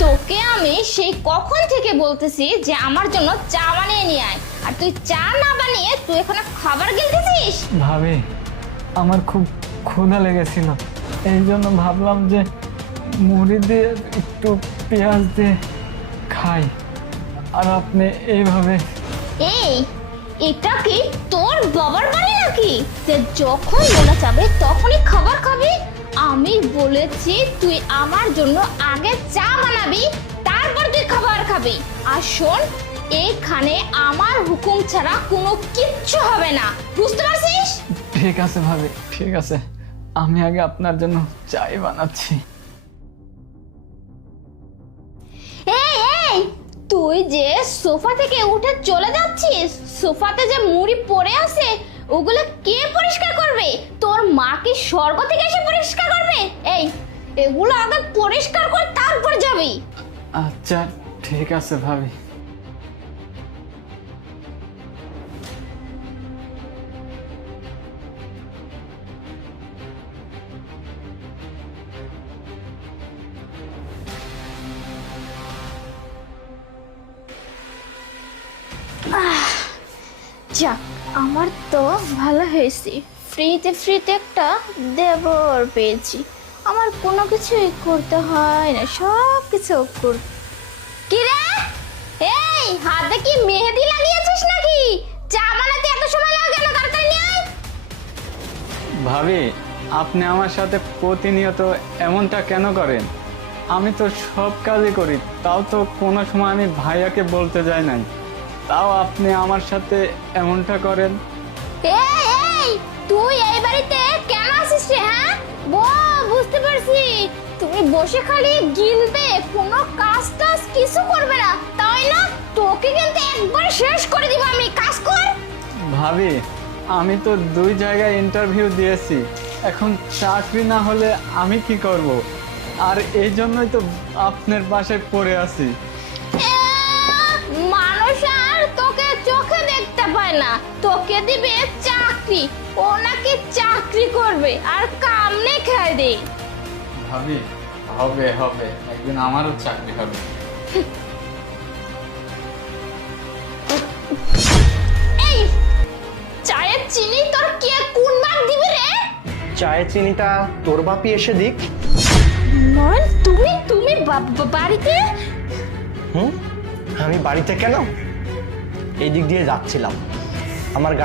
তোকে আমি সেই কখন থেকে বলতেছি যে আমার জন্য চা বানিয়ে নিয়ে আয়, আর তুই চা না বানিয়ে তুই এখানে খাবার গিলতেছিস। ভাবি, আমার খুব ক্ষুধা লেগেছিল, এই জন্য ভাবলাম যে মুড়ি দিয়ে একটু পেঁয়াজ দিয়ে খাই, আর আপনি এইভাবে। এই, এটা কি তোর বাবার বাড়ি নাকি যে যখন মনে চাবে তখনই খাবার খাবি? আমি বলেছি তুই আমার জন্য আগে চা বানাবি, তারপর তুই খাবার খাবি। আর শোন, এইখানে আমার হুকুম ছাড়া কোনো কিচ্ছু হবে না, বুঝতে পারছিস? ঠিক আছে ভাবি, ঠিক আছে, আমি আগে আপনার জন্য চাই বানাচ্ছি। এই এই, তুই যে সোফা থেকে উঠে চলে যাচ্ছিস, সোফাতে যে মুড়ি পড়ে আছে ওগুলো কে পরিষ্কার করবে? তোর মা কি স্বর্গ থেকে এসে পরিষ্কার করবে? এই, এগুলো আগে পরিষ্কার করে তারপর যাবি। আচ্ছা ঠিক আছে ভাবি। যাক, আমার তো ভালো হয়েছে, ফ্রিতে ফ্রিতে একটা দেবর পেয়েছি, আমার কোনো কিছুই করতে হয় না, সব কিছু কি রে? এই, হাতে কি মেহেদি লাগিয়েছিস নাকি? চা বানাতে এত সময় লাগে না, তাড়াতাড়ি নিয়ে আয়। ভাবি, আপনি আমার সাথে প্রতিনিয়ত এমনটা কেন করেন? আমি তো সব কাজই করি, তাও তো কোনো সময় আমি ভাইয়াকে বলতে যাই নাই, তাও আপনি আমার সাথে এমনটা করেন। এই এই, তুই এই বাড়িতে কেন আসিস রে? হ্যাঁ, বুঝতে পারছি, তুমি বসে খালি গিলবে, কোনো কাজ টাজ কিছু করবে না, তাই না? তোকে কিন্তু একবার শেষ করে দিব আমি, কাজ কর। ভাবি, আমি তো 2 জায়গায় ইন্টারভিউ দিয়েছি, এখন চাকরি না হলে আমি কি করব? আর এই জন্যই তো আপনার বাসায় পড়ে আছি। মানুষ আর তোকে চোখে দেখতে পায় না, তোকে দিবে চাকরি, ও নাকি চাকরি করবে আর কামনে খায় দে। ভাবি, হবে হবে, একদিন আমারও চাকরি হবে। এই, চায়ের চিনি তোর কে কোন ভাগ দিবে রে? চায়ের চিনিটা তোর বাপি এসে দিক। নয়, তুমি বাড়িতে? আমি বাড়িতে কেন? এই দিক দিয়ে যাচ্ছিলাম, আমার